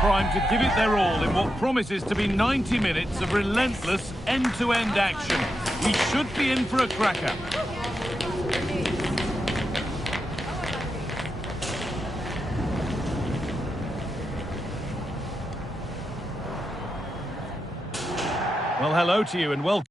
primed to give it their all in what promises to be 90 minutes of relentless end-to-end action. We should be in for a cracker. Well, hello to you and welcome.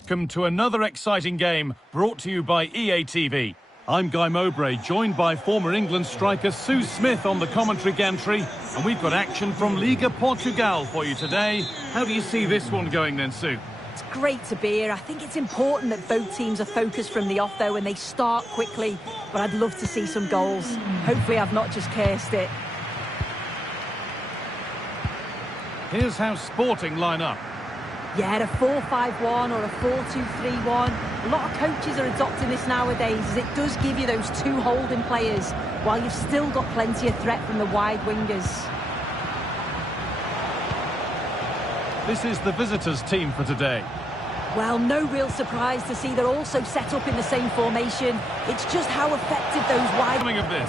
Welcome to another exciting game brought to you by EA TV. I'm Guy Mowbray, joined by former England striker Sue Smith on the commentary gantry, and we've got action from Liga Portugal for you today. How do you see this one going then, Sue? It's great to be here. I think it's important that both teams are focused from the off, though, and they start quickly. But I'd love to see some goals. Hopefully I've not just cursed it. Here's how Sporting line up. Yeah, a 4-5-1 or a 4-2-3-1. A lot of coaches are adopting this nowadays, as it does give you those two holding players, while you've still got plenty of threat from the wide wingers. This is the visitors' team for today. Well, no real surprise to see they're also set up in the same formation. It's just how effective those wide... Coming of this.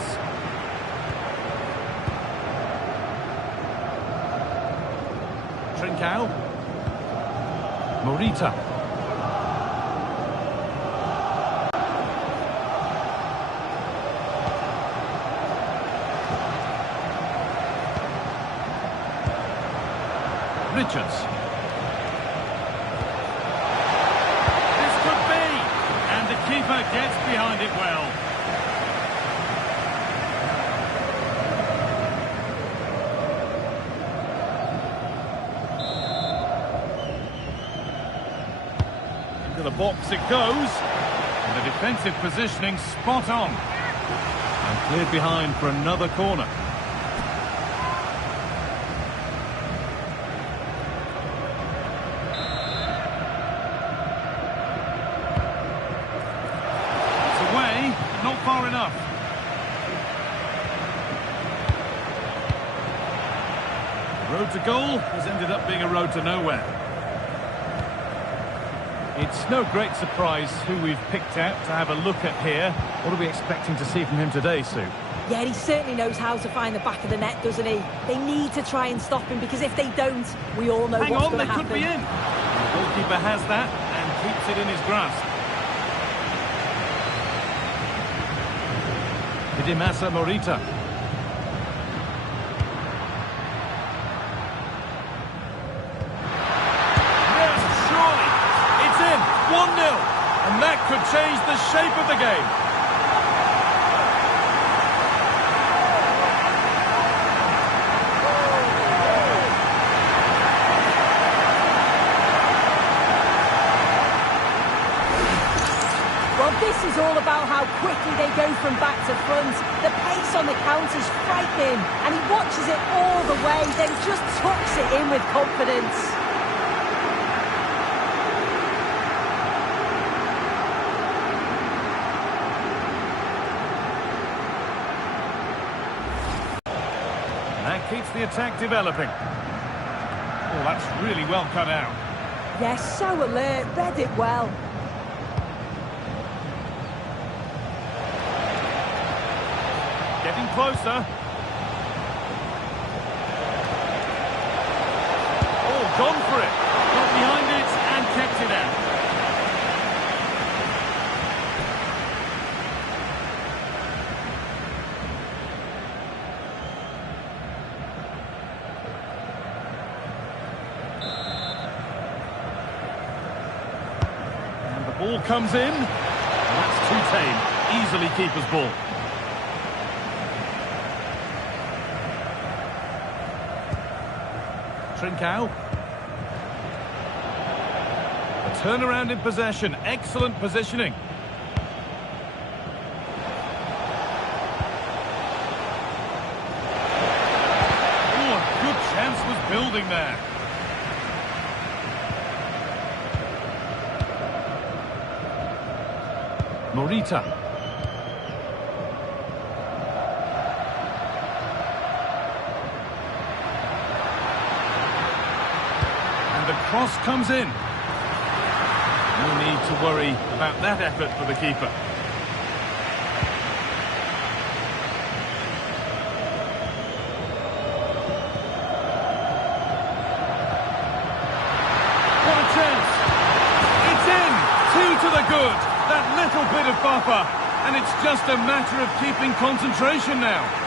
Trincao. Morita. Richards. This could be, and the keeper gets behind it well. Into the box it goes, and the defensive positioning spot on. And cleared behind for another corner. Not far enough. The road to goal has ended up being a road to nowhere. It's no great surprise who we've picked out to have a look at here. What are we expecting to see from him today, Sue? Yeah, he certainly knows how to find the back of the net, doesn't he? They need to try and stop him, because if they don't, we all know what's going to happen. Hang on, they could be in. The goalkeeper has that and keeps it in his grasp. Dimasa Morita. Yes, surely. It's in. 1-0. And that could change the shape of the game. This is all about how quickly they go from back to front. The pace on the counter's frightening, and he watches it all the way, then just tucks it in with confidence. And that keeps the attack developing. Oh, that's really well cut out. Yes, so alert, read it well. Getting closer. Oh, gone for it. Got behind it and kept it out. And the ball comes in. And that's too tame. Easily keeper's ball. Trincao. A turnaround in possession. Excellent positioning. Oh, a good chance was building there. Morita. Cross comes in. No need to worry about that effort for the keeper. What a chance! It's in! 2 to the good! That little bit of buffer, and it's just a matter of keeping concentration now.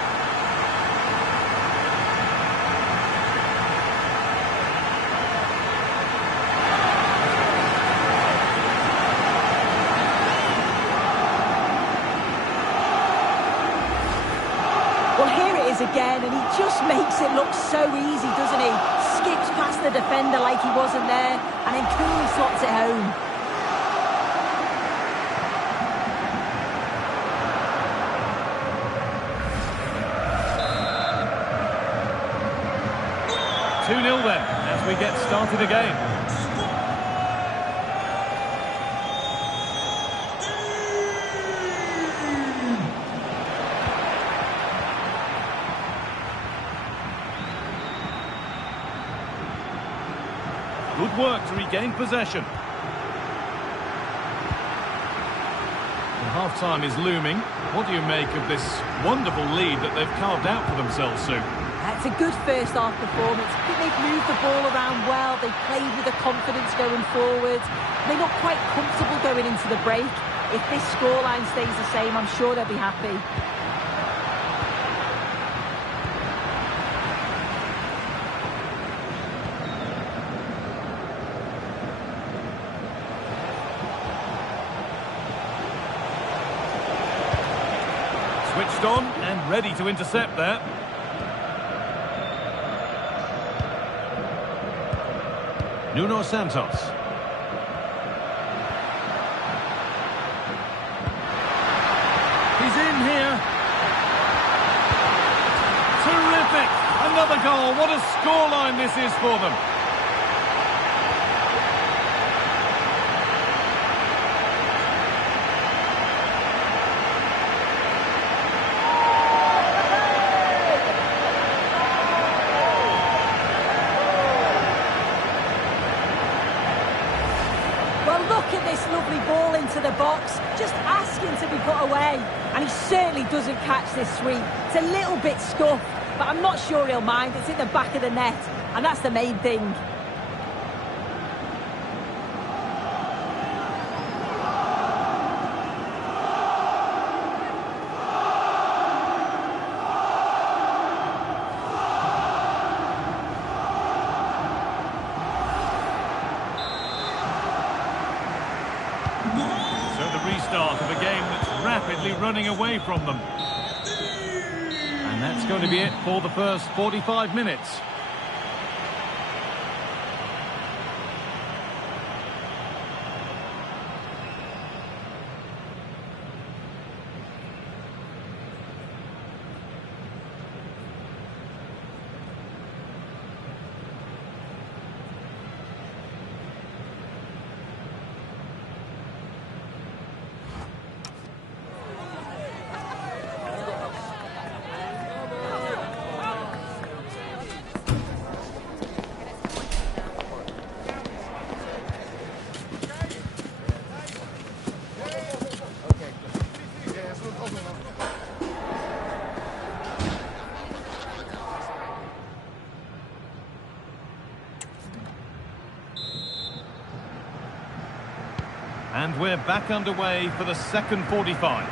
Well, here it is again, and he just makes it look so easy, doesn't he? Skips past the defender like he wasn't there, and then coolly slots it home. Two 0 then, as we get started again. Good work to regain possession. And half-time is looming. What do you make of this wonderful lead that they've carved out for themselves, Sue? It's a good first half performance. I think they've moved the ball around well. They've played with the confidence going forward. They're not quite comfortable going into the break. If this scoreline stays the same, I'm sure they'll be happy. Switched on and ready to intercept there. Nuno Santos. He's in here. Terrific! Another goal. What a scoreline this is for them. Look at this lovely ball into the box, just asking to be put away. And he certainly doesn't catch this sweep. It's a little bit scuffed, but I'm not sure he'll mind. It's in the back of the net, and that's the main thing. Restart of a game that's rapidly running away from them. And that's going to be it for the first 45 minutes. And we're back underway for the second 45.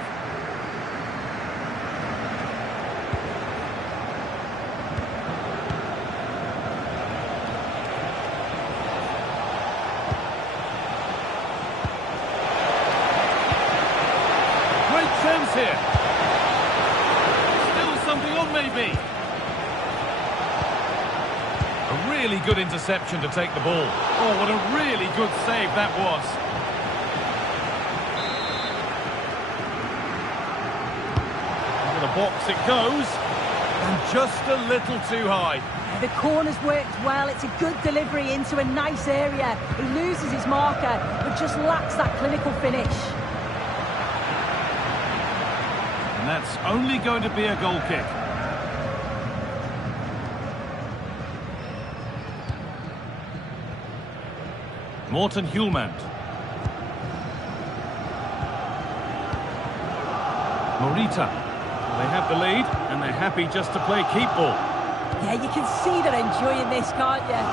Great chance here. Still something on maybe. A really good interception to take the ball. Oh, what a really good save that was. Box it goes, and just a little too high. The corner's worked well. It's a good delivery into a nice area. He loses his marker, but just lacks that clinical finish. And that's only going to be a goal kick. Morten Hjulmand. Morita. They have the lead, and they're happy just to play keep ball. Yeah, you can see they're enjoying this, can't you?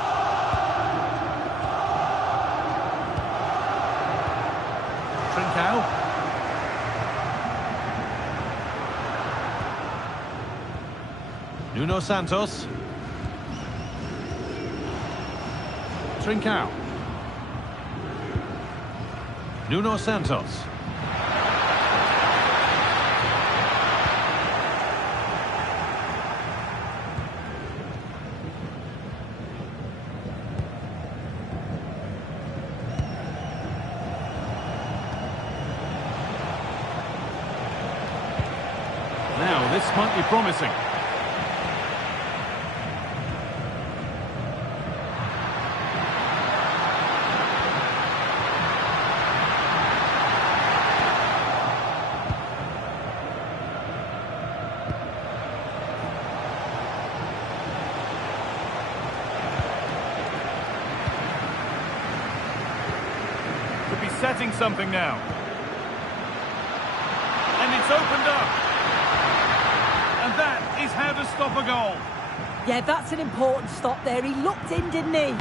Trincao. Nuno Santos. Trincao. Nuno Santos. Now, this might be promising. Could be setting something now. And it's opened up. And that is how to stop a goal. Yeah, that's an important stop there. He looked in, didn't he?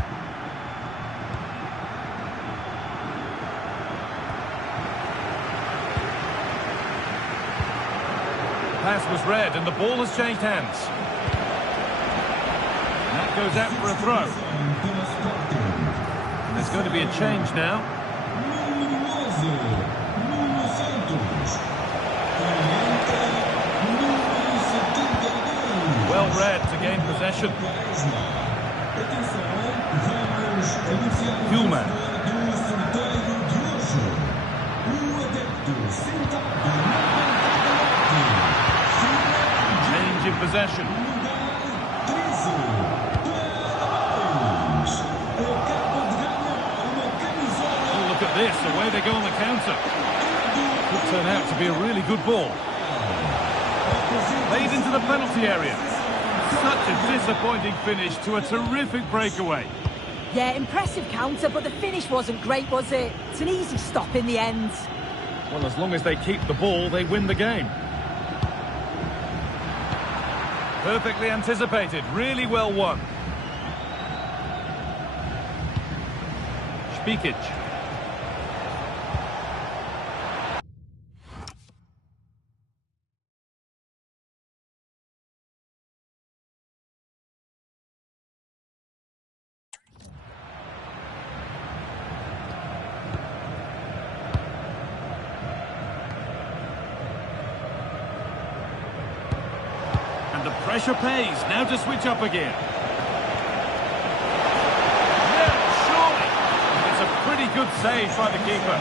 Pass was read and the ball has changed hands. And that goes out for a throw. And there's going to be a change now. Well read to gain possession. Hjulmand. Change in possession. Oh, look at this, away they go on the counter. Could turn out to be a really good ball. Played into the penalty area. Such a disappointing finish to a terrific breakaway. Yeah, impressive counter, but the finish wasn't great, was it? It's an easy stop in the end. Well, as long as they keep the ball, they win the game. Perfectly anticipated, really well won. Špikić. And the pressure pays. Now to switch up again. Yeah, surely. It's a pretty good save by the keeper.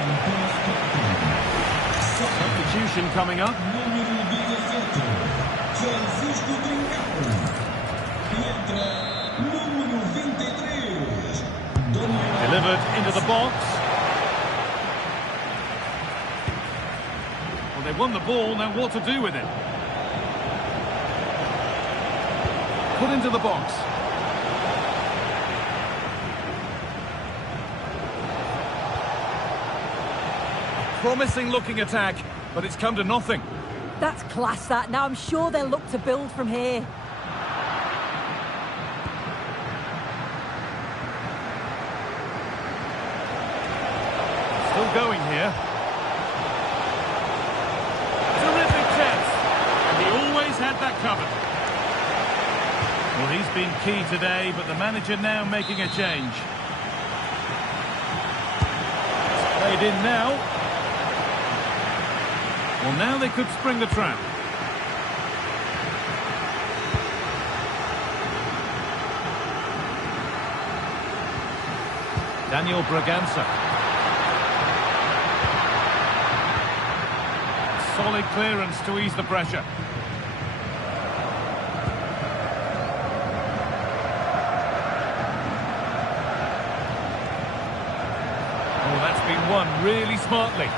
Substitution coming up. Delivered into the box. Well, they won the ball. Now what to do with it? Put into the box. Promising looking attack, but it's come to nothing. That's class, that. Now I'm sure they'll look to build from here. Still going here. Terrific chance. And he always had that covered. Well, he's been key today, but the manager now making a change. It's played in now. Well, now they could spring the trap. Daniel Bragança. Solid clearance to ease the pressure. Been won really smartly.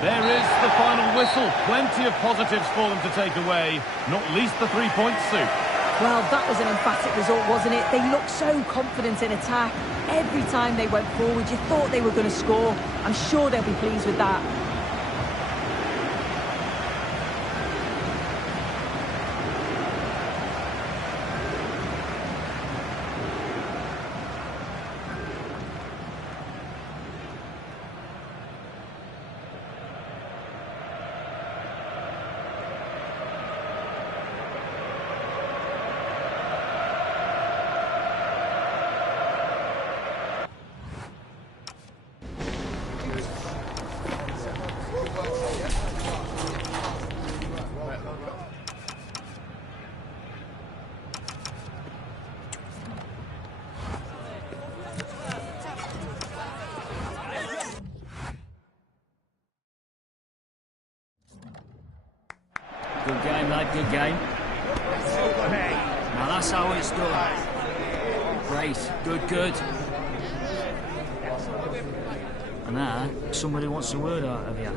There is the final whistle. Plenty of positives for them to take away, not least the 3 points, Sue. Well, that was an emphatic result, wasn't it? They looked so confident in attack. Every time they went forward, you thought they were going to score. I'm sure they'll be pleased with that. Good game, lad, good game. Now that's how it's done. Great, good. And now, somebody wants a word out of you.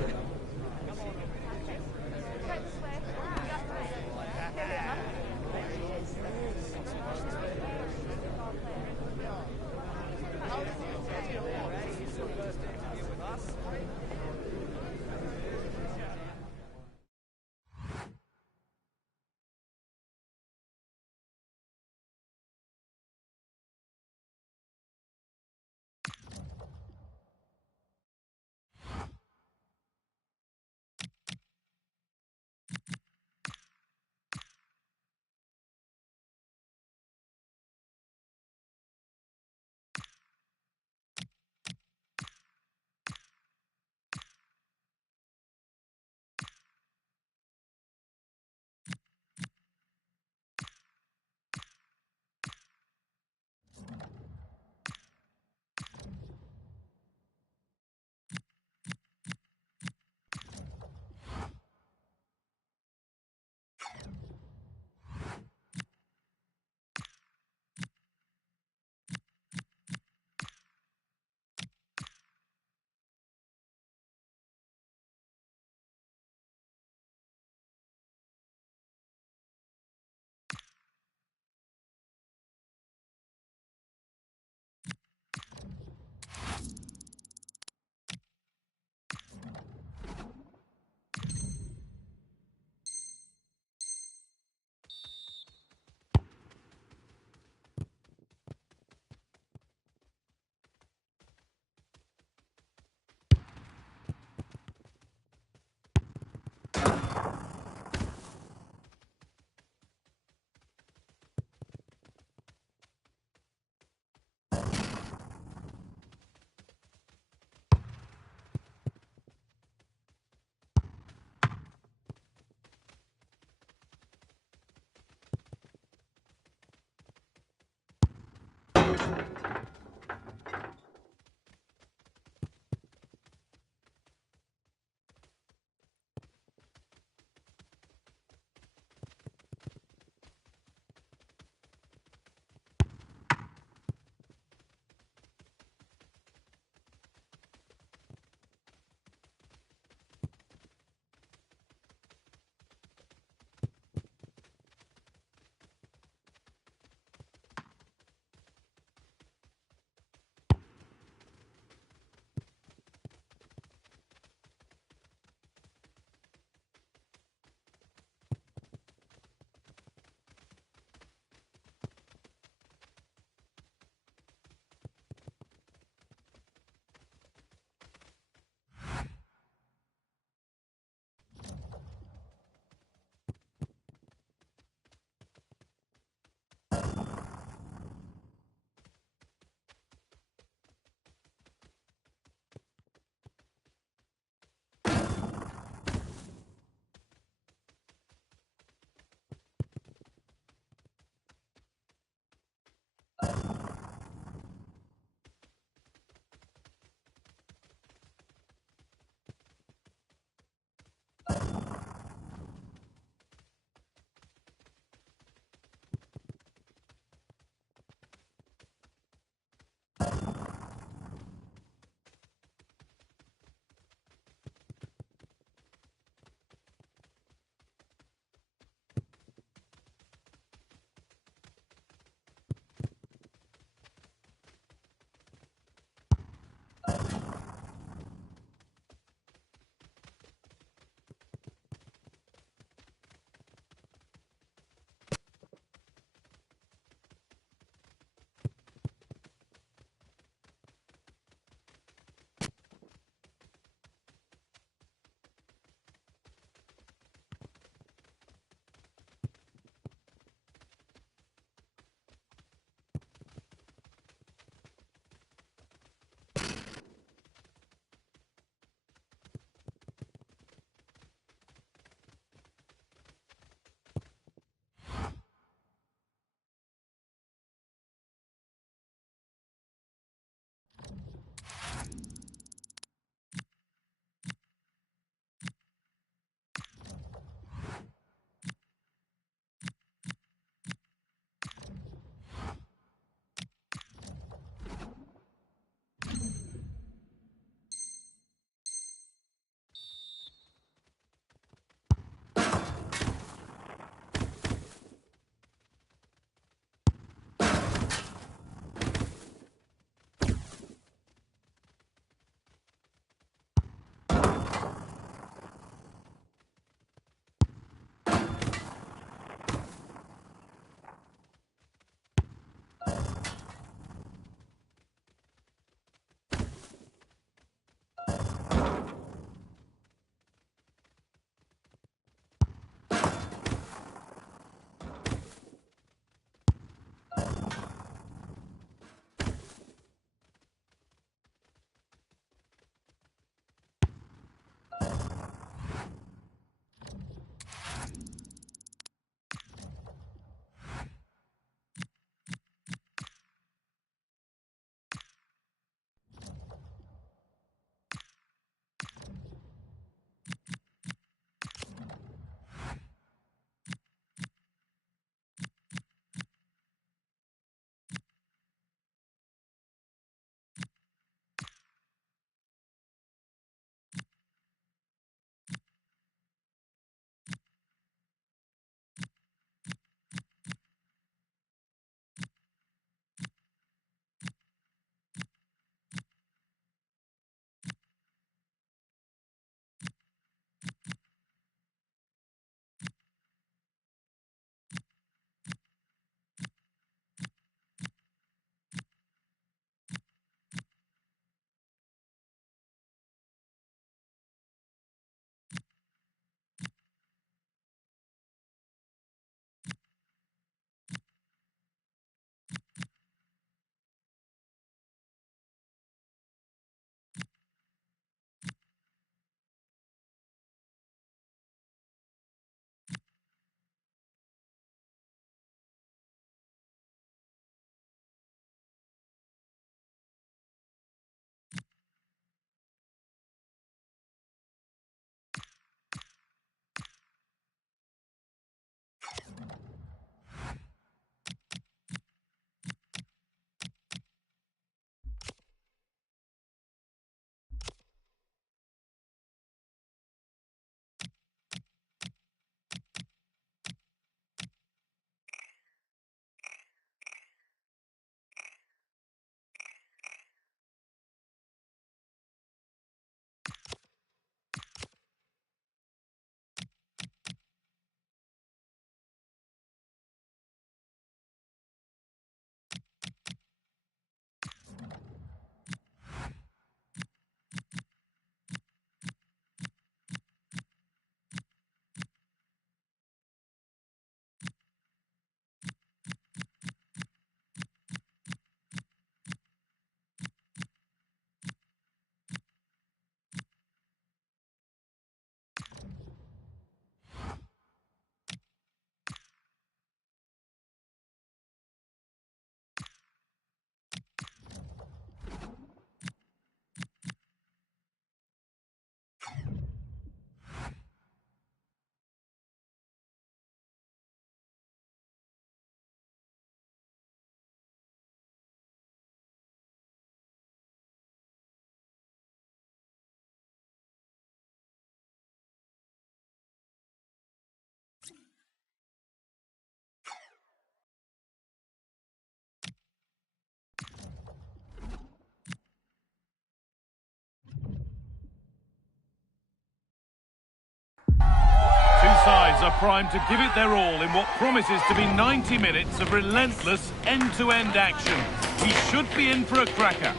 are primed to give it their all in what promises to be 90 minutes of relentless end-to-end action. He should be in for a cracker.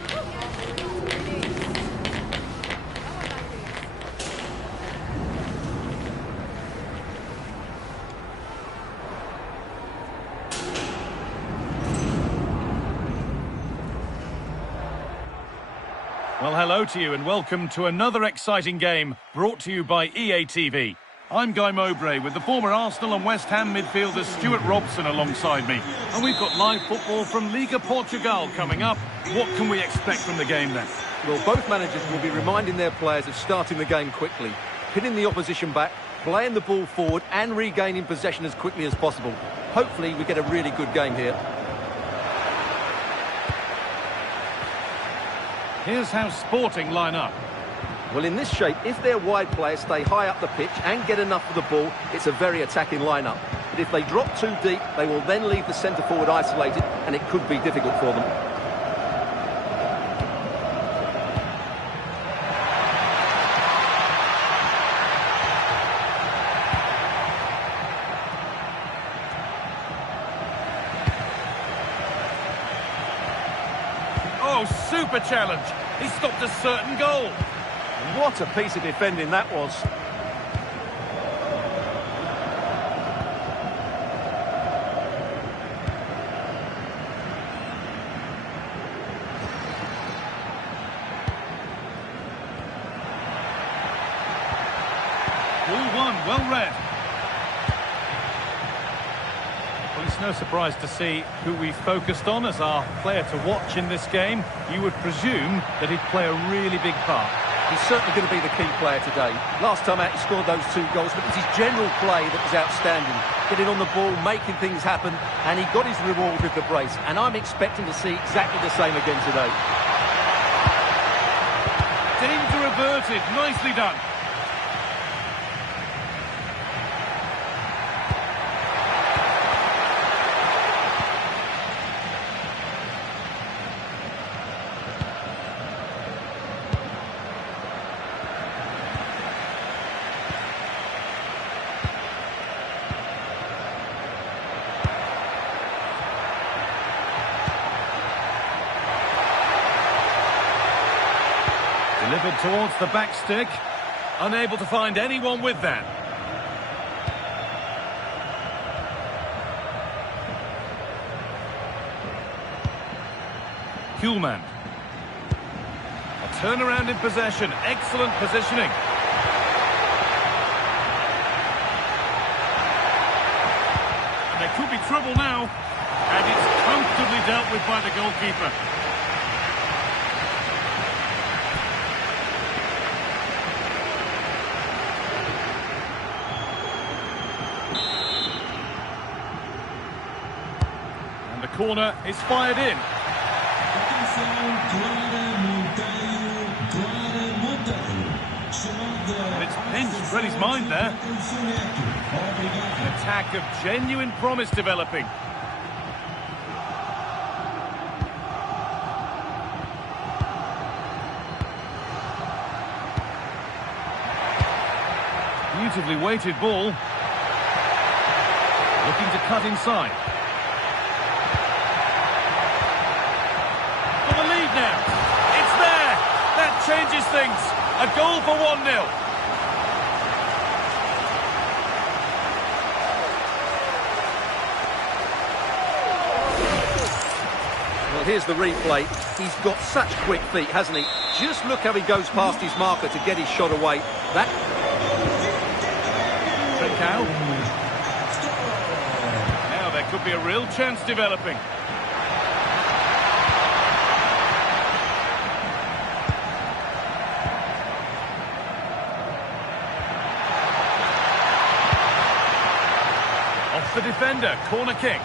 Well, hello to you and welcome to another exciting game brought to you by EA TV. I'm Guy Mowbray with the former Arsenal and West Ham midfielder Stuart Robson alongside me. And we've got live football from Liga Portugal coming up. What can we expect from the game then? Well, both managers will be reminding their players of starting the game quickly, hitting the opposition back, playing the ball forward and regaining possession as quickly as possible. Hopefully we get a really good game here. Here's how Sporting line up. Well, in this shape, if their wide players stay high up the pitch and get enough of the ball, it's a very attacking lineup. But if they drop too deep, they will then leave the centre-forward isolated, and it could be difficult for them. Oh, super challenge. He stopped a certain goal. What a piece of defending that was. Ball one, well read. Well, it's no surprise to see who we focused on as our player to watch in this game. You would presume that he'd play a really big part. He's certainly going to be the key player today. Last time out he scored those 2 goals, but it was his general play that was outstanding. Getting on the ball, making things happen, and he got his reward with the brace. And I'm expecting to see exactly the same again today. Danger averted, nicely done. Delivered towards the back stick. Unable to find anyone with that. Kuhlmann. A turnaround in possession. Excellent positioning. And there could be trouble now. And it's comfortably dealt with by the goalkeeper. Corner is fired in. And it's pinched, read his mind there. An attack of genuine promise developing. Beautifully weighted ball. Looking to cut inside. Now, it's there. That changes things. A goal for 1-0. Well, here's the replay. He's got such quick feet, hasn't he? Just look how he goes past his marker to get his shot away. That. Breakout. Now there could be a real chance developing. The defender, corner kick.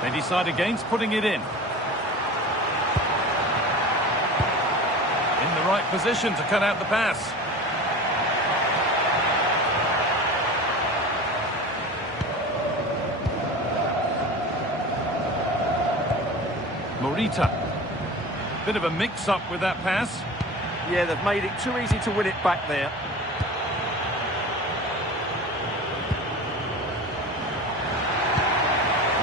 They decide against putting it in. In the right position to cut out the pass. Morita. Bit of a mix-up with that pass. Yeah, they've made it too easy to win it back there.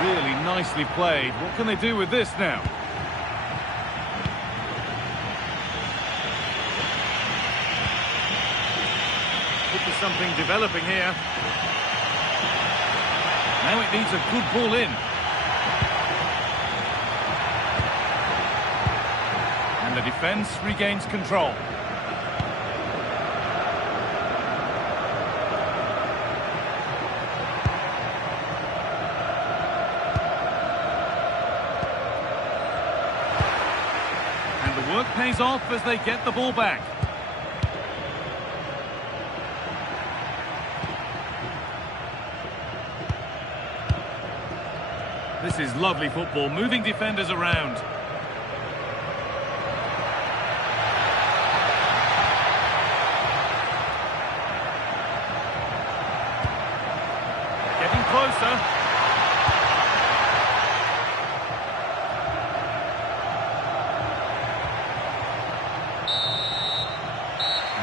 Really nicely played. What can they do with this now? Could be something developing here. Now it needs a good ball in. And the defence regains control. And the work pays off as they get the ball back. This is lovely football, moving defenders around. Getting closer.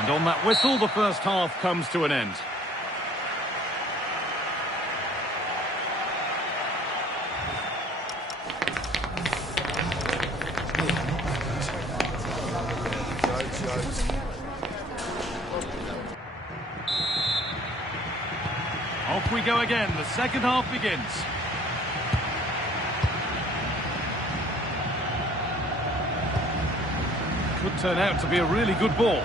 And on that whistle, the first half comes to an end. Off we go again, the second half begins. Could turn out to be a really good ball.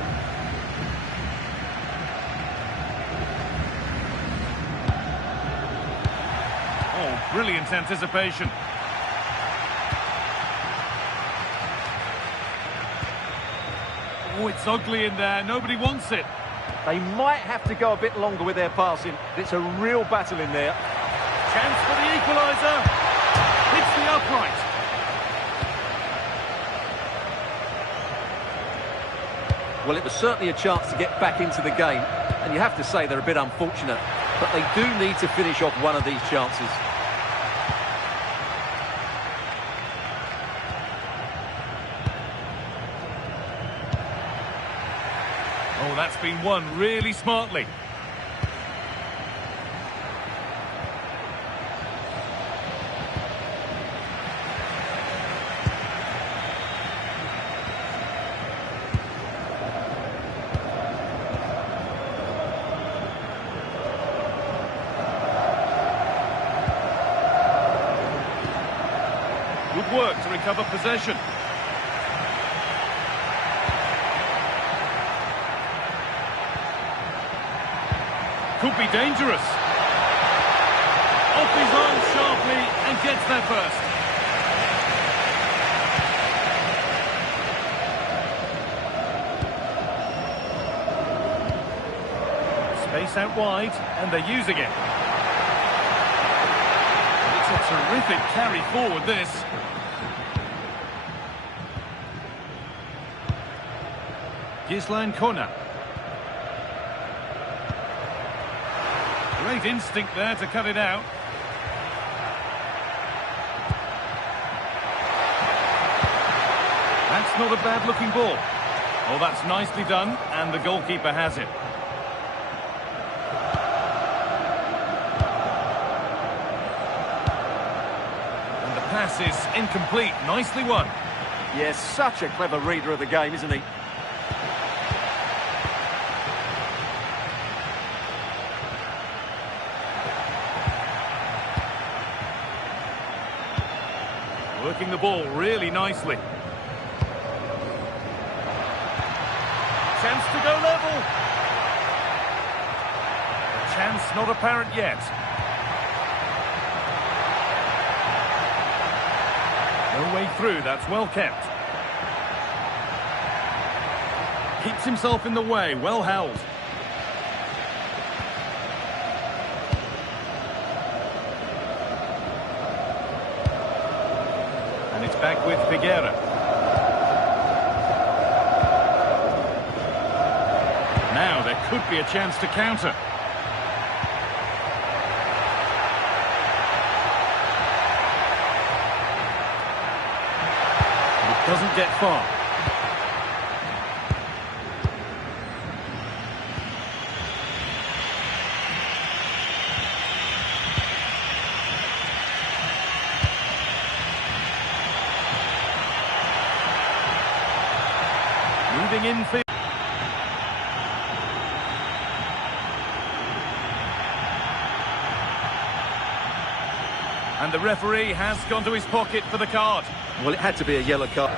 Oh, brilliant anticipation. Oh, it's ugly in there, nobody wants it. They might have to go a bit longer with their passing. It's a real battle in there. Chance for the equaliser. Hits the upright. Well, it was certainly a chance to get back into the game. And you have to say they're a bit unfortunate. But they do need to finish off one of these chances. Oh, that's been won really smartly. Good work to recover possession. Could be dangerous. Off his arm sharply and gets there first. Space out wide, and they're using it. It's a terrific carry forward, this. Gislan Kona. Great instinct there to cut it out. That's not a bad-looking ball. Oh, that's nicely done, and the goalkeeper has it. And the pass is incomplete. Nicely won. Yes, such a clever reader of the game, isn't he? Working the ball really nicely. Chance to go level. The chance not apparent yet. No way through, that's well kept. Keeps himself in the way, well held. Back with Figueira. Now there could be a chance to counter. It doesn't get far. Moving infield. And the referee has gone to his pocket for the card. Well, it had to be a yellow card.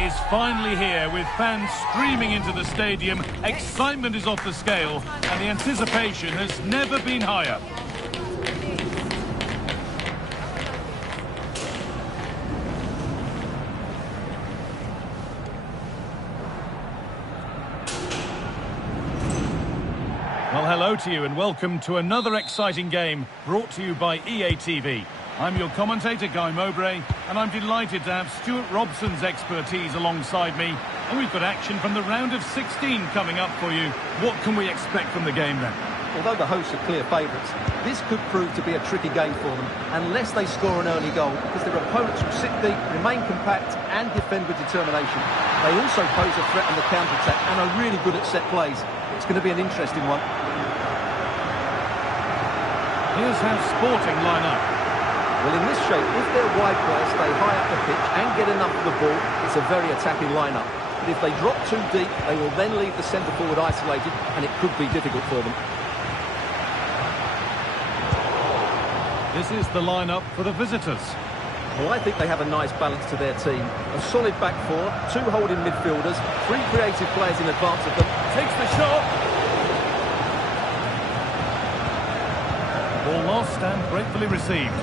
is finally here with fans streaming into the stadium. Excitement is off the scale and the anticipation has never been higher. Well, hello to you and welcome to another exciting game brought to you by EA TV. I'm your commentator, Guy Mowbray, and I'm delighted to have Stuart Robson's expertise alongside me. And we've got action from the round of 16 coming up for you. What can we expect from the game then? Although the hosts are clear favourites, this could prove to be a tricky game for them, unless they score an early goal, because their opponents will sit deep, remain compact and defend with determination. They also pose a threat on the counter-attack and are really good at set plays. It's going to be an interesting one. Here's how Sporting line up. Well, in this shape, if their wide players stay high up the pitch and get enough of the ball, it's a very attacking lineup. But if they drop too deep, they will then leave the centre-forward isolated, and it could be difficult for them. This is the lineup for the visitors. Well, I think they have a nice balance to their team. A solid back four, two holding midfielders, three creative players in advance of them. Takes the shot. Ball lost and gratefully received.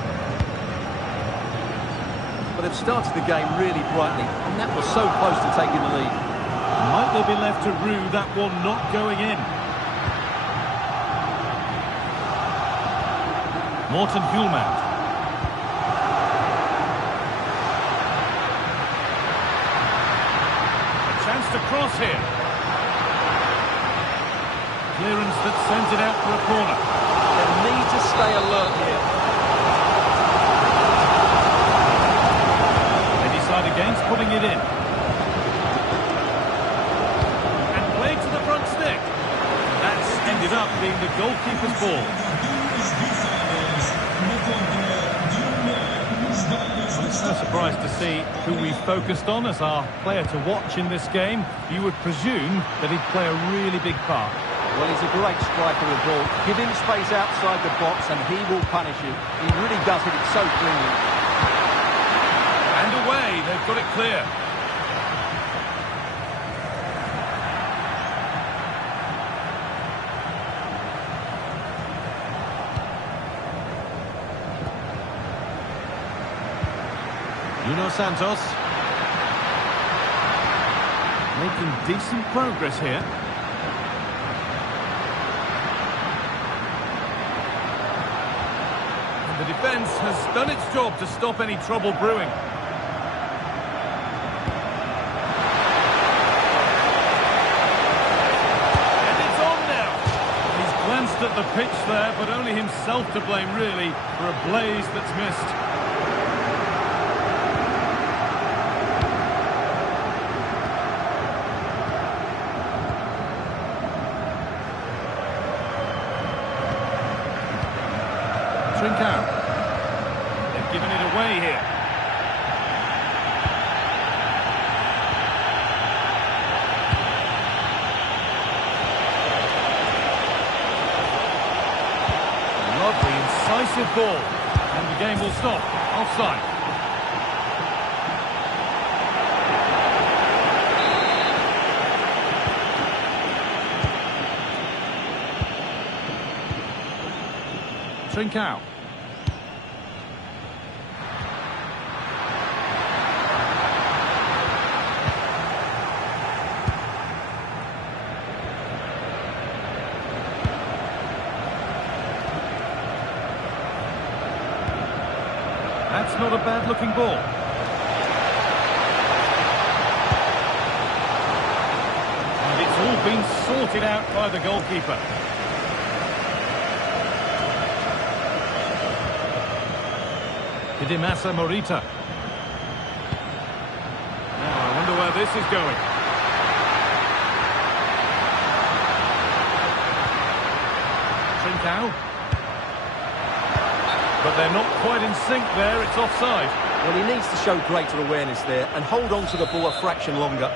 But they've started the game really brightly, and that was so close to taking the lead. Might they be left to rue that one not going in? Morten Hjulmand. A chance to cross here. Clearance that sends it out for a corner. They need to stay alert here. They decide against putting it in. And played to the front stick. That's ended up being the goalkeeper's ball. I'm so surprised to see who we focused on as our player to watch in this game. You would presume that he'd play a really big part. Well, he's a great striker with ball. Give him space outside the box and he will punish you. He really does hit it so cleanly. And away, they've got it clear. Nuno Santos. Making decent progress here. The defence has done its job to stop any trouble brewing. And it's on now. He's glanced at the pitch there, but only himself to blame, really, for a blaze that's missed. Trincao. They've given it away here. Lovely, incisive ball. And the game will stop. Offside. Trincao. That's not a bad-looking ball. And it's all been sorted out by the goalkeeper. Hidemasa Morita. Now, I wonder where this is going. Trincao. But they're not quite in sync there, it's offside. Well, he needs to show greater awareness there and hold on to the ball a fraction longer.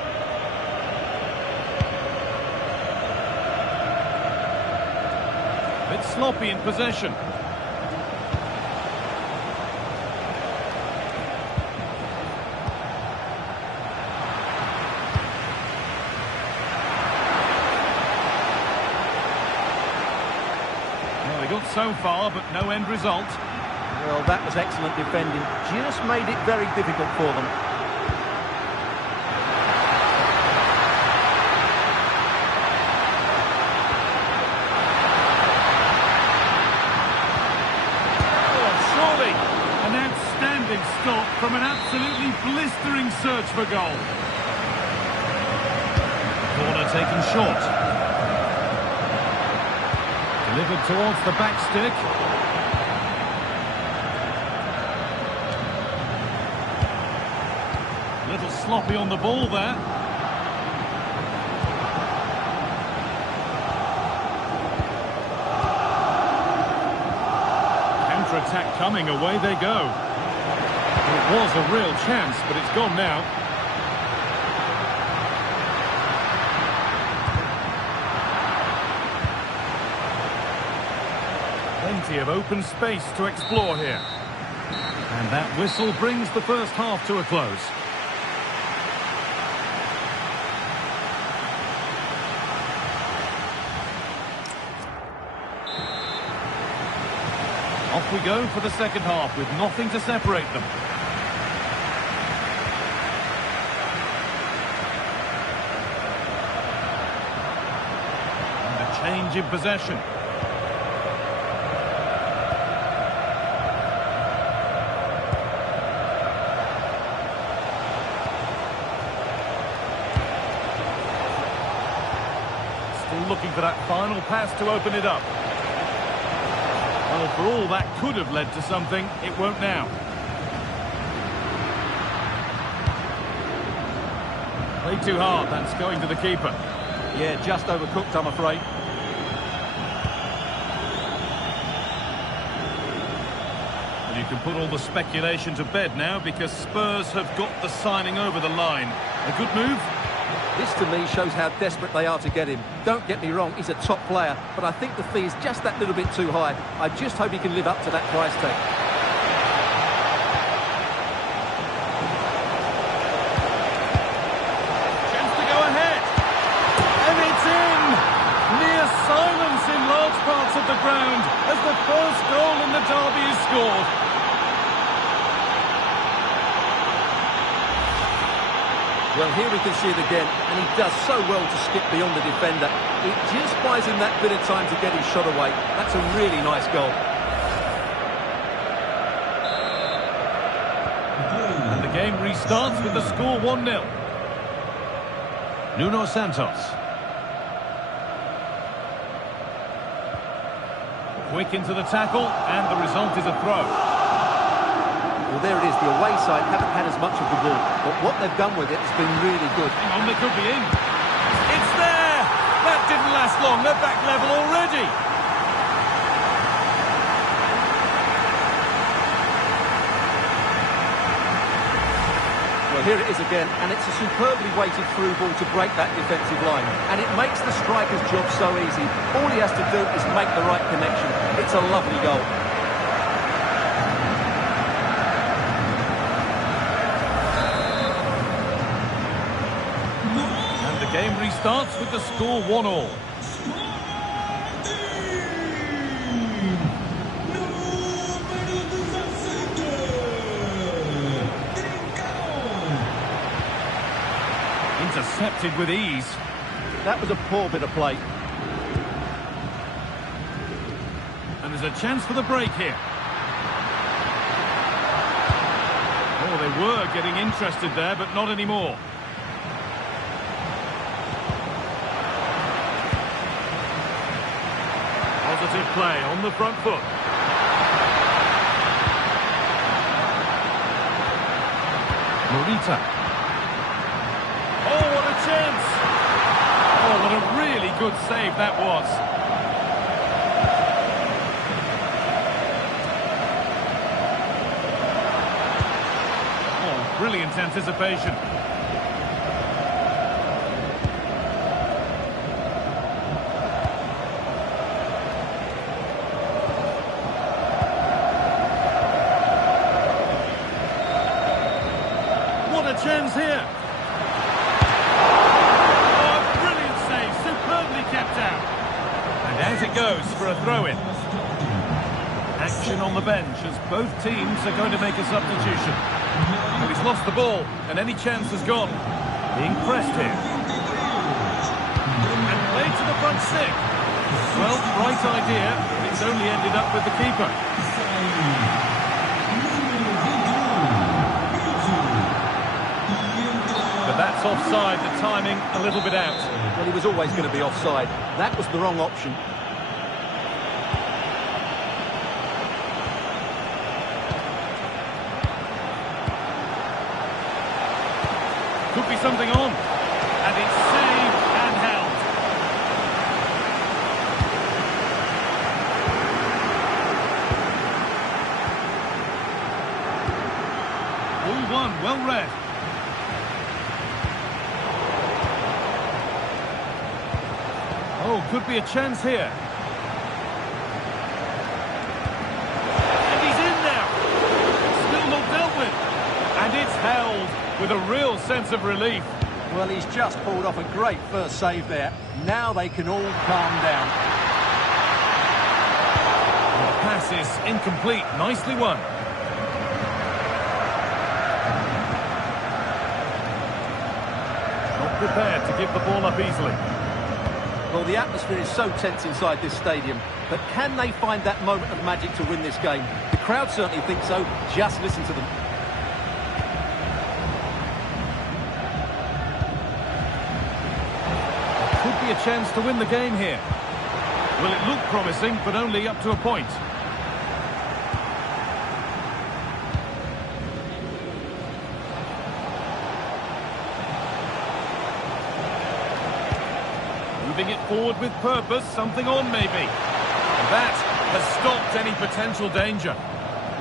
A bit sloppy in possession. so far, but no end result. Well, that was excellent defending. Just made it very difficult for them. An outstanding stop from an absolutely blistering search for goal. Corner taken short. Delivered towards the back stick. A little sloppy on the ball there. Attack coming, away they go. It was a real chance, but it's gone now. Plenty of open space to explore here. And that whistle brings the first half to a close. Off we go for the second half with nothing to separate them. And a change in possession. Still looking for that final pass to open it up. Well, for all that could have led to something, it won't now. Played too hard, that's going to the keeper. Yeah, just overcooked, I'm afraid. Well, you can put all the speculation to bed now because Spurs have got the signing over the line. A good move? This, to me, shows how desperate they are to get him. Don't get me wrong, he's a top player, but I think the fee is just that little bit too high. I just hope he can live up to that price tag. Chance to go ahead. And it's in! Near silence in large parts of the ground as the first goal in the derby is scored. Well, here we can see it again, and he does so well to skip beyond the defender. It just buys him that bit of time to get his shot away. That's a really nice goal. And the game restarts with the score 1-0. Nuno Santos. Quick into the tackle, and the result is a throw. Well, there it is. The away side haven't had as much of the ball, but what they've done with it has been really good. Hang on, they could be in. It's there! That didn't last long. They're back level already. Well, here it is again, and it's a superbly weighted through ball to break that defensive line. And it makes the striker's job so easy. All he has to do is make the right connection. It's a lovely goal. The game restarts with the score 1-1. Intercepted with ease. That was a poor bit of play. And there's a chance for the break here. Oh, they were getting interested there, but not anymore. Positive play on the front foot. Morita. Oh, what a chance! Oh, what a really good save that was. Oh, brilliant anticipation. Chance here. Oh, brilliant save, superbly kept out. And out it goes for a throw-in. Action on the bench as both teams are going to make a substitution. Well, he's lost the ball, and any chance has gone. Being pressed here. And played to the front stick. Well, right idea, but it's only ended up with the keeper. But that's offside, the timing a little bit out. Well, he was always going to be offside. That was the wrong option. Could be something on. And it's saved and held. All one, well read. Oh, could be a chance here. And he's in now. Still not dealt with. And it's held with a real sense of relief. Well, he's just pulled off a great first save there. Now they can all calm down. The pass is incomplete. Nicely won. Not prepared to give the ball up easily. Well, the atmosphere is so tense inside this stadium, but can they find that moment of magic to win this game? The crowd certainly think so. Just listen to them. Could be a chance to win the game here. Well, it looked promising, but only up to a point. Moving it forward with purpose, something on maybe. And that has stopped any potential danger.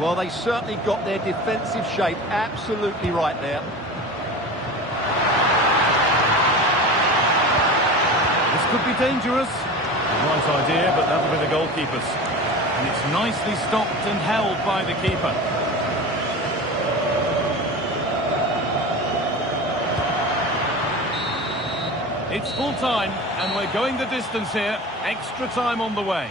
Well, they certainly got their defensive shape absolutely right there. This could be dangerous. Right idea, but that'll be the goalkeeper's. And it's nicely stopped and held by the keeper. It's full time, and we're going the distance here. Extra time on the way.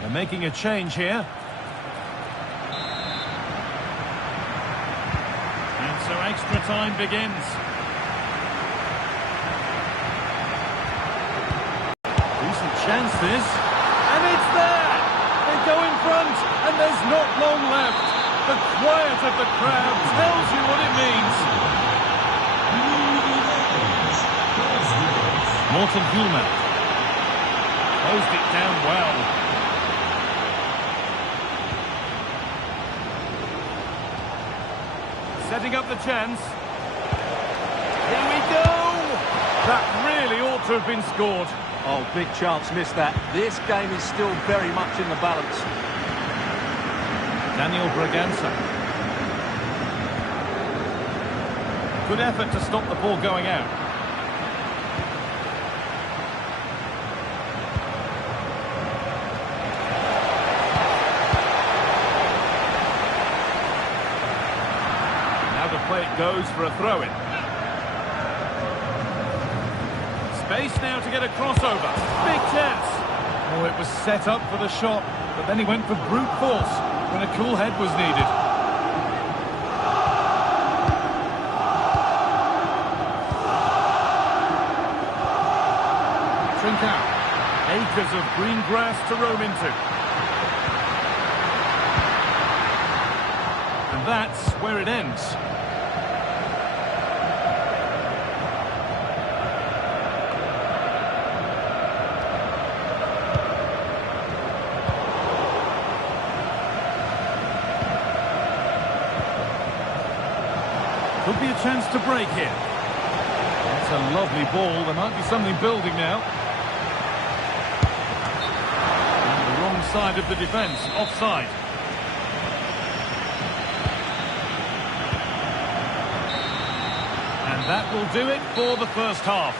They're making a change here. And so extra time begins. Decent chance this. And it's there! They go in front, and there's not long left. The quiet of the crowd tells you what it means. Morten Hulman closed it down well. Setting up the chance. Here we go! That really ought to have been scored. Oh, big chance, missed that. This game is still very much in the balance. Daniel Braganza. Good effort to stop the ball going out. Play it goes for a throw-in. Space now to get a crossover. Big chance. Oh, it was set up for the shot, but then he went for brute force when a cool head was needed. Trincao. Acres of green grass to roam into. And that's where it ends. Could be a chance to break here. That's a lovely ball. There might be something building now. side of the defence, offside. And that will do it for the first half.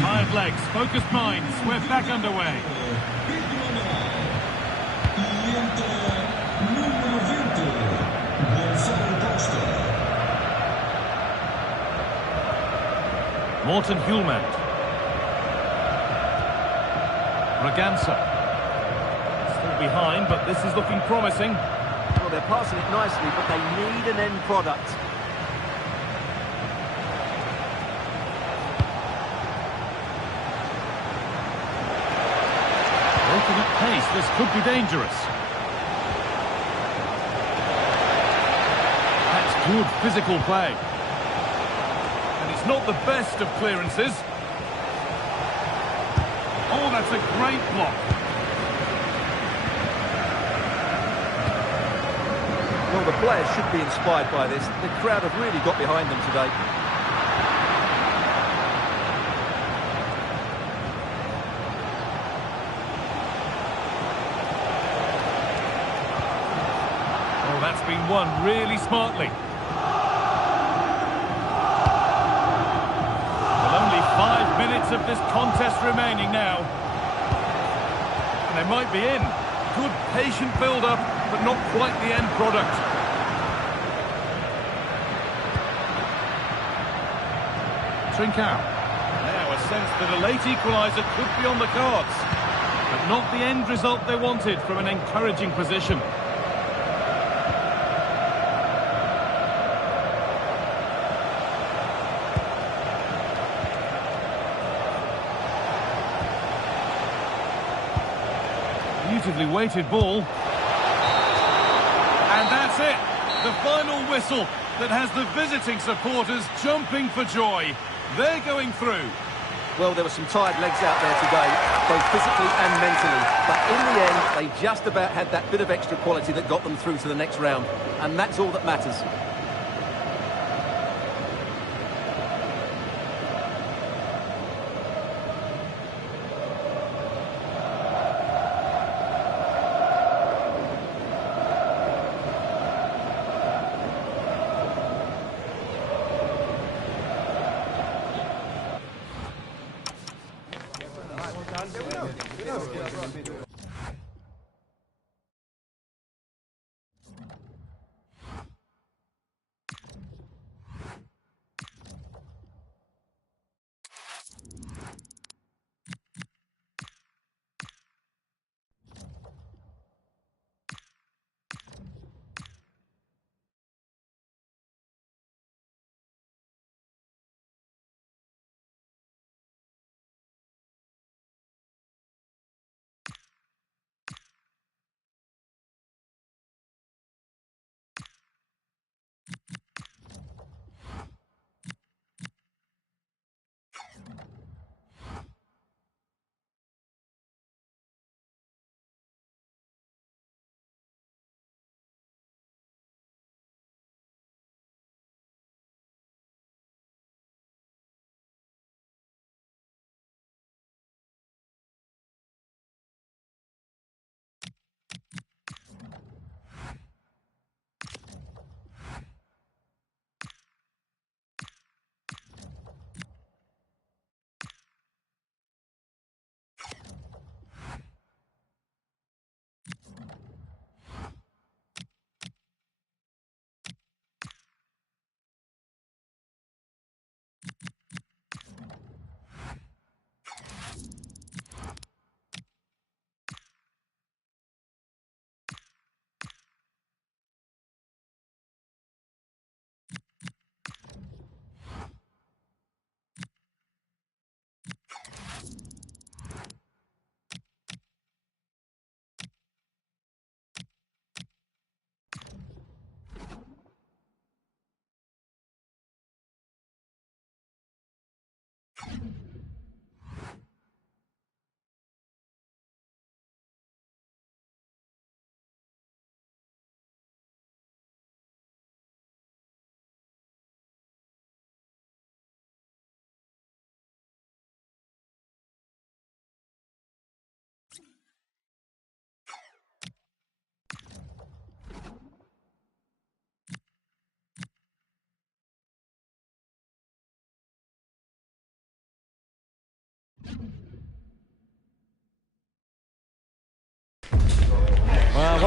Tired legs, focused minds, we're back underway. Morten Hulmand. Braganza. Still behind, but this is looking promising. Well, they're passing it nicely, but they need an end product. Working at pace, this could be dangerous. That's good physical play. And it's not the best of clearances. Oh, that's a great block. Well, the players should be inspired by this. The crowd have really got behind them today. Oh, that's been won really smartly. With only 5 minutes of this contest remaining now. And they might be in. Good patient build-up, but not quite the end product. Trincao. Now a sense that a late equaliser could be on the cards. But not the end result they wanted from an encouraging position. Beautifully weighted ball. And that's it. The final whistle that has the visiting supporters jumping for joy. They're going through. Well, there were some tired legs out there today, both physically and mentally. But in the end, they just about had that bit of extra quality that got them through to the next round. And that's all that matters.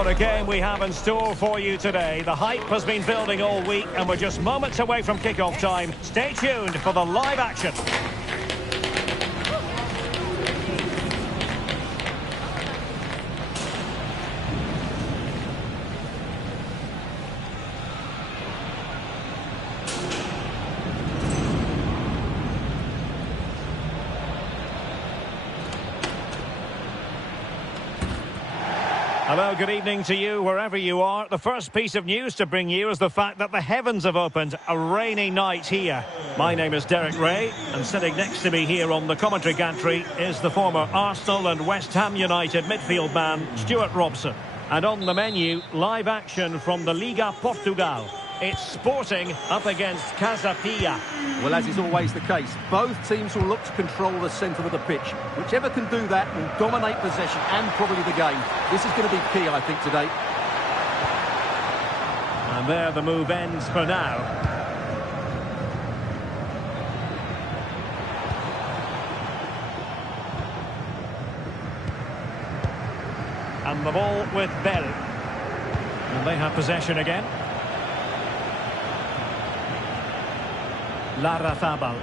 What a game we have in store for you today. The hype has been building all week and we're just moments away from kick-off time. Stay tuned for the live action. Hello, good evening to you wherever you are. The first piece of news to bring you is the fact that the heavens have opened. A rainy night here. My name is Derek Ray, and sitting next to me here on the commentary gantry is the former Arsenal and West Ham United midfield man, Stuart Robson. And on the menu, live action from the Liga Portugal. It's Sporting up against Casa Pia. Well, as is always the case, both teams will look to control the centre of the pitch. Whichever can do that will dominate possession and probably the game. This is going to be key, I think, today. And there the move ends for now. And the ball with Bell. And they have possession again. Larrazabal.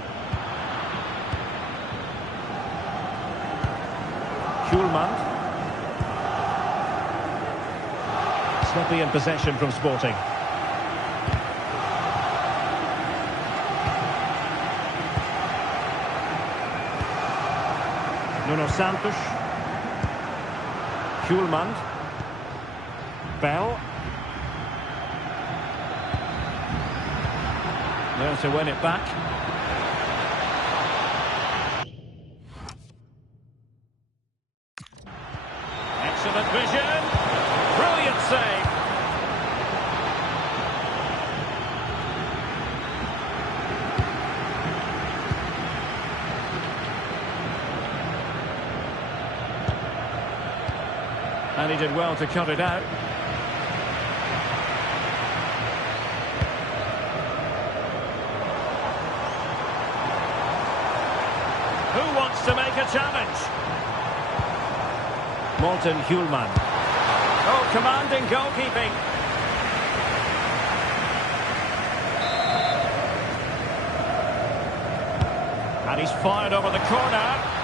Schulman. Sloppy in possession from Sporting. Nuno Santos. Schulman. Bell. There to win it back. Excellent vision. Brilliant save. And he did well to cut it out. Who wants to make a challenge? Morten Hjulman. Oh, commanding goalkeeping. And he's fired over the corner.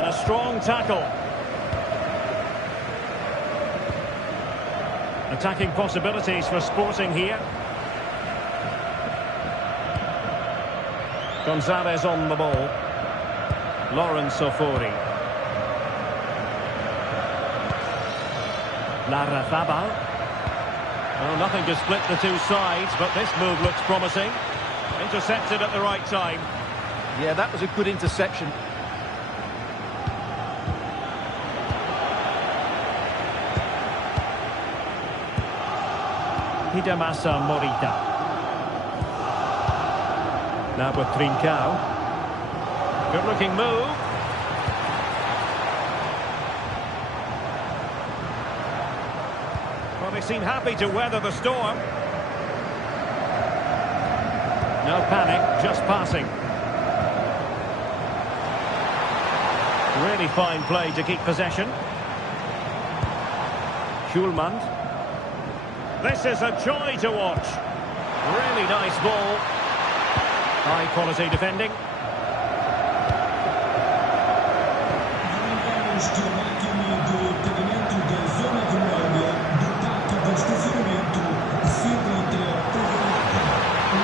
A strong tackle. Attacking possibilities for Sporting here. Gonzalez on the ball. Lawrence Sofori. Larrazabal. Well, nothing to split the two sides, but this move looks promising. Intercepted at the right time. Yeah, that was a good interception. Hidemasa Morita. Now with Trincao. Good looking move. Well, they seem happy to weather the storm. No panic, just passing. Really fine play to keep possession. Schulman. This is a joy to watch. Really nice ball. High quality defending.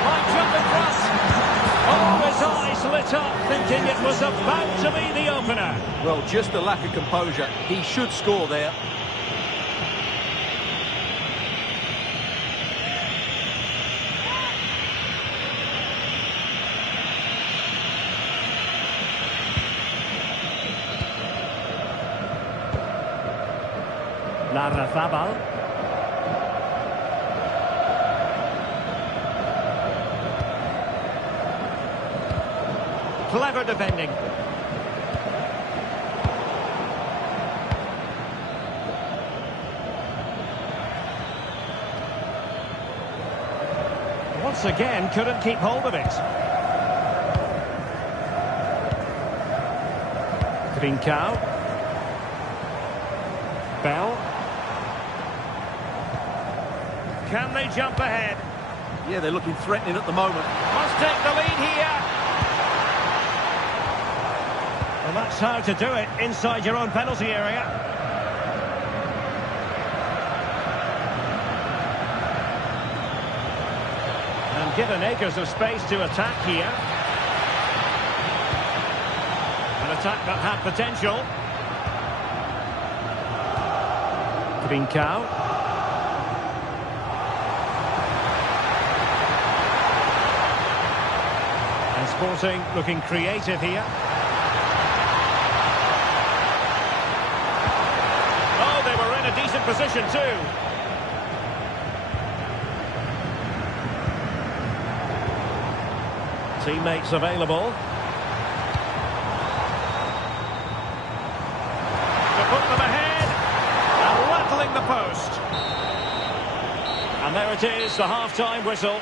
Might jump in front. Oh, his eyes lit up, thinking it was about to be the opener. Well, just a lack of composure. He should score there. Larrazabal. Clever defending. once again couldn't keep hold of it. Trincao. Bell. Can they jump ahead? Yeah, they're looking threatening at the moment. Must take the lead here. Well, that's how to do it inside your own penalty area. And given acres of space to attack here. An attack that had potential. Trincao. And Sporting looking creative here. Oh, they were in a decent position too. Teammates available. To put them ahead. And rattling the post. And there it is, the half-time whistle.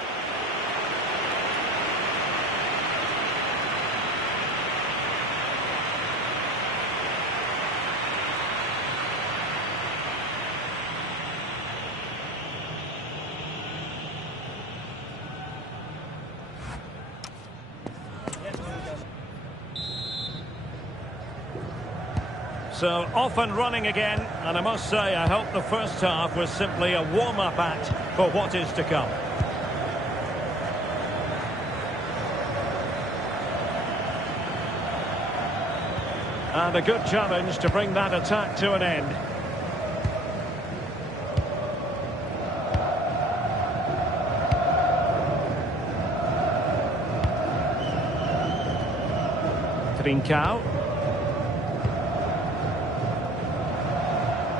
So off and running again, and I must say I hope the first half was simply a warm-up act for what is to come. And a good challenge to bring that attack to an end. Trincao.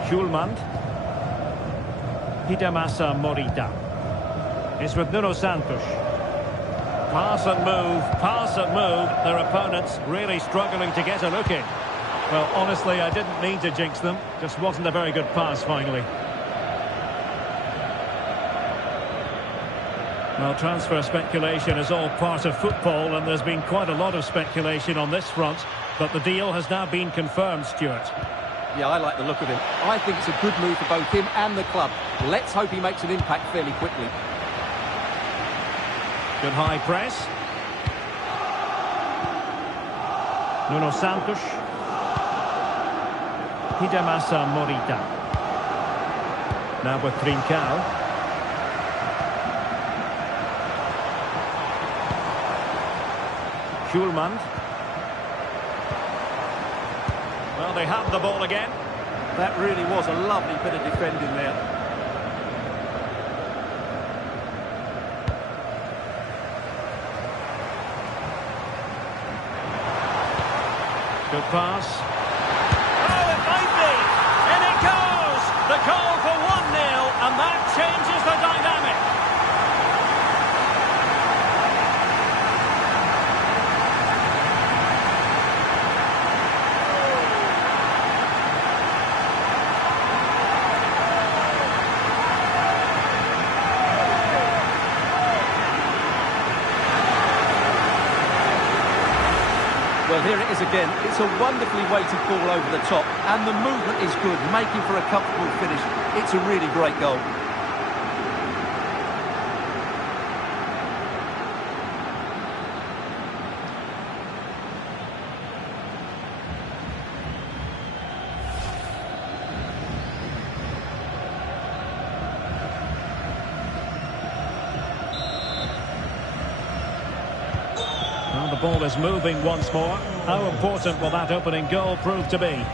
Schulman. Hidemasa Morita. It's with Nuno Santos. Pass and move. Their opponents really struggling to get a look in. Well, honestly, I didn't mean to jinx them. Just wasn't a very good pass, finally. Well, transfer speculation is all part of football, and there's been quite a lot of speculation on this front. But the deal has now been confirmed, Stuart. Yeah, I like the look of him. I think it's a good move for both him and the club. Let's hope he makes an impact fairly quickly. Good high press. Nuno Santos. Hidemasa Morita. Now with Trincao. Schulman. Well, they have the ball again. That really was a lovely bit of defending there. Good pass. Oh, it might be! In it goes! The goal for 1-0, and that changes the dynamic. Well, here it is again. It's a wonderfully weighted ball over the top, and the movement is good, making for a comfortable finish. It's a really great goal. Well, the ball is moving once more. How important will that opening goal prove to be?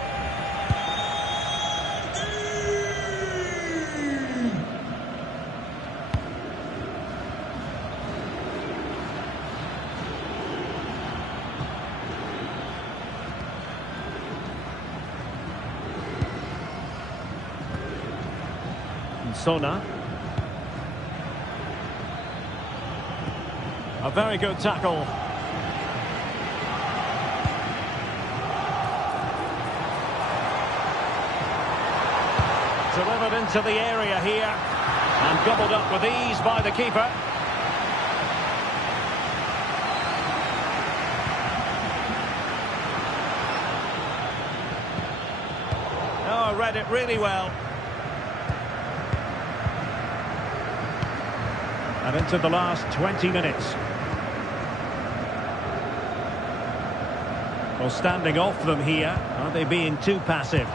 Sona. A very good tackle. Delivered into the area here and gobbled up with ease by the keeper. read it really well. And into the last 20 minutes. Well, standing off them here. Are they being too passive?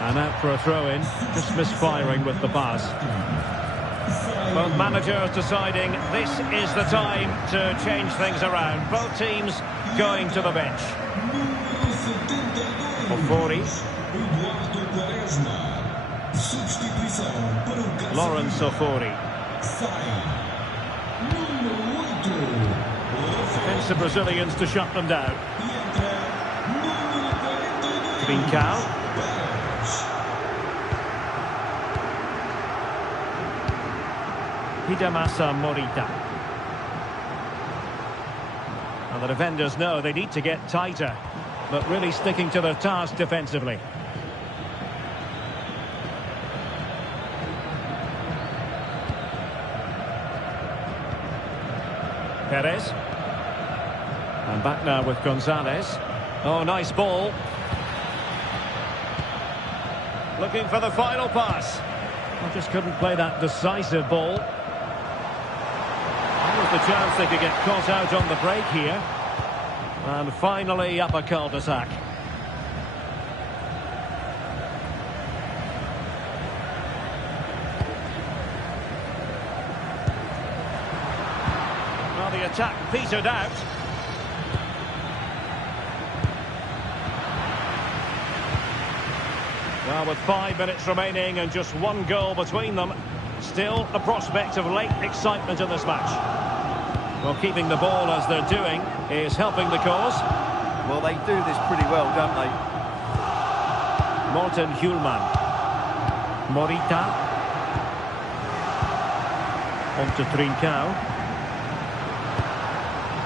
And out for a throw-in. Just misfiring with the pass. Both managers deciding this is the time to change things around. Both teams going to the bench. Ofori. Lawrence Ofori. Defensive Brazilians to shut them down. Breakout. Hidemasa Morita. And the defenders know they need to get tighter, but really sticking to their task defensively. Perez. And back now with Gonzalez. Oh, nice ball. Looking for the final pass. I just couldn't play that decisive ball. There was the chance they could get caught out on the break here. And finally up a cul-de-sac. Well, the attack petered out. Well, with 5 minutes remaining and just one goal between them, still the prospect of late excitement in this match. Well, keeping the ball as they're doing is helping the cause. Well, they do this pretty well, don't they? Morten Hjulman. Morita. On to Trincao.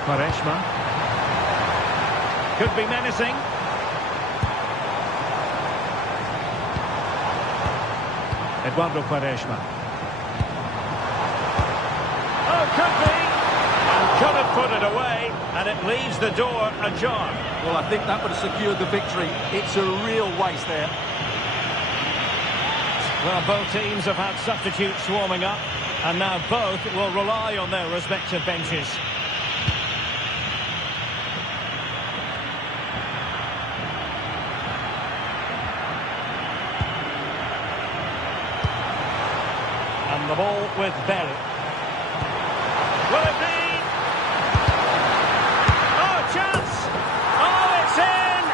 Quaresma. Could be menacing. Eduardo Quaresma. Oh, could be! And could have put it away, and it leaves the door ajar. Well, I think that would have secured the victory. It's a real waste there. Well, both teams have had substitutes swarming up, and now both will rely on their respective benches. And the ball with Bell. Will it be? Oh, chance! Oh, it's in!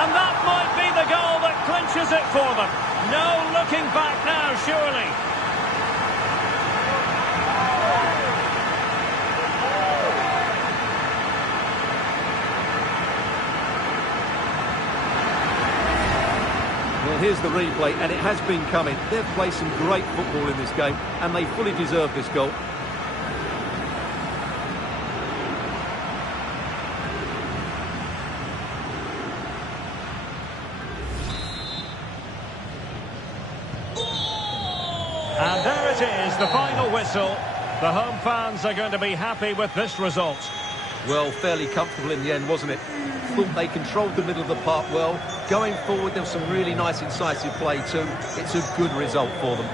And that might be the goal that clinches it for them. No looking back now, surely. Well, here's the replay, and it has been coming. They've played some great football in this game, and they fully deserve this goal. And there it is, the final whistle. The home fans are going to be happy with this result. Well, fairly comfortable in the end, wasn't it? Thought they controlled the middle of the park well. Going forward, there was some really nice incisive play too. It's a good result for them.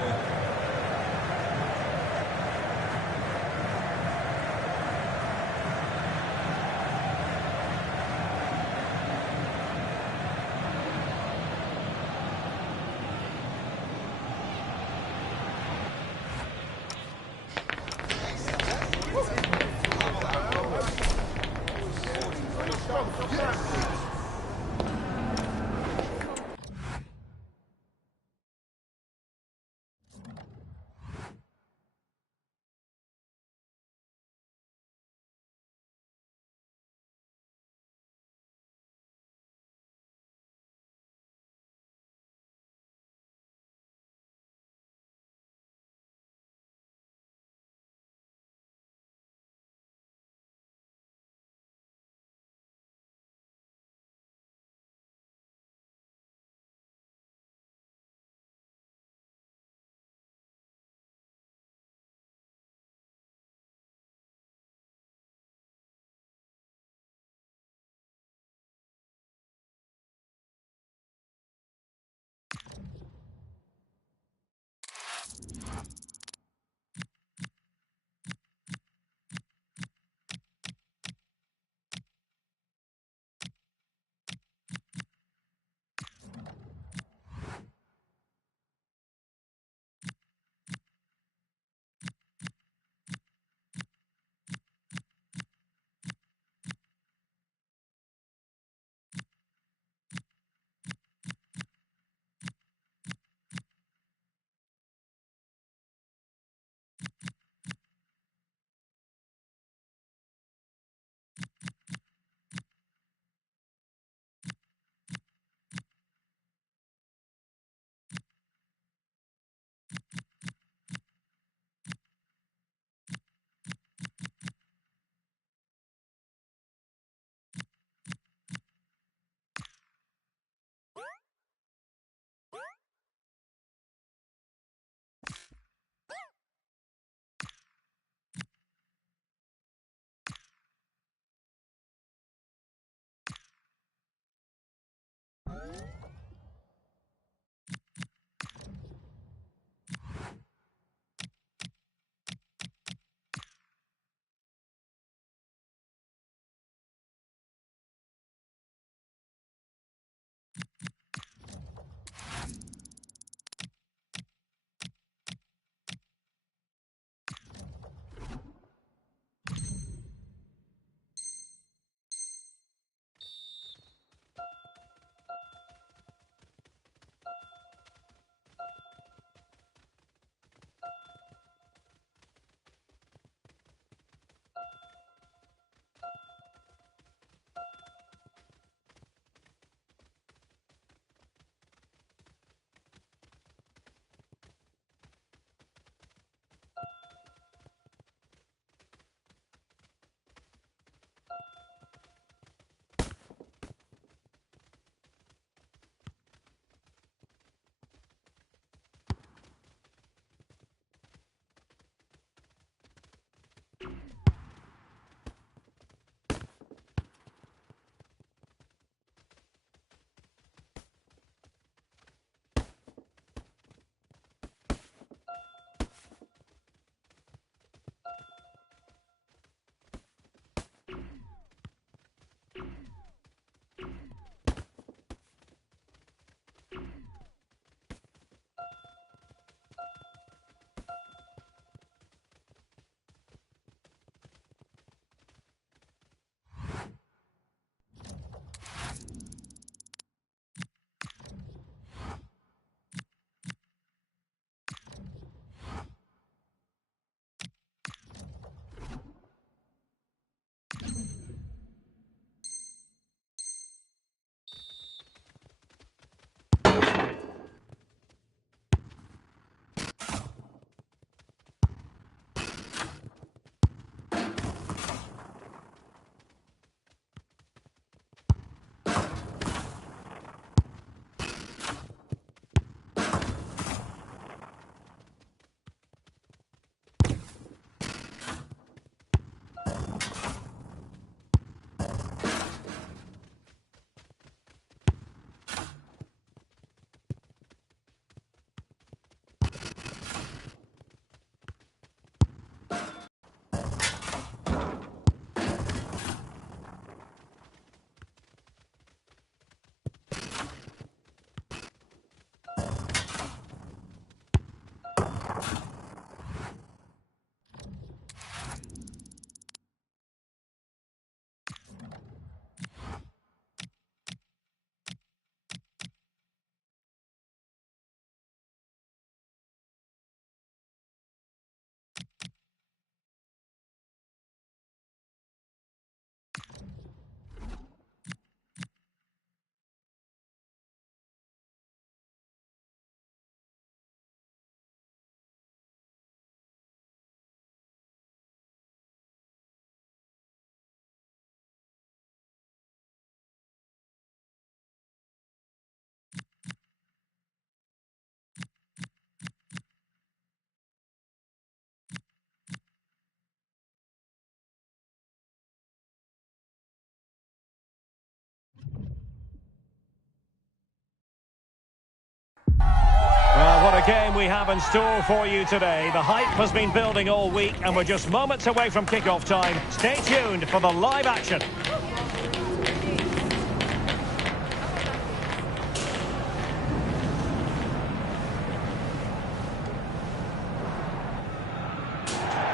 game we have in store for you today. The hype has been building all week and we're just moments away from kick-off time. Stay tuned for the live action.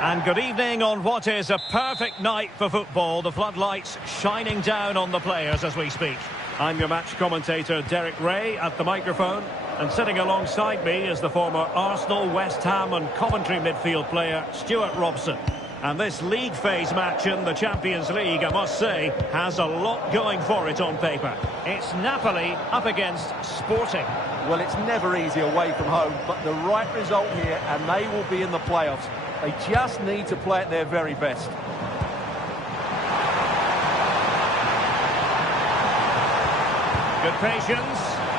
And good evening on what is a perfect night for football. The floodlights shining down on the players as we speak. I'm your match commentator, Derek Ray, at the microphone. And sitting alongside me is the former Arsenal, West Ham and Coventry midfield player, Stuart Robson. And this league phase match in the Champions League, I must say, has a lot going for it on paper. It's Napoli up against Sporting. Well, it's never easy away from home, but the right result here, and they will be in the playoffs. They just need to play at their very best. Good patience.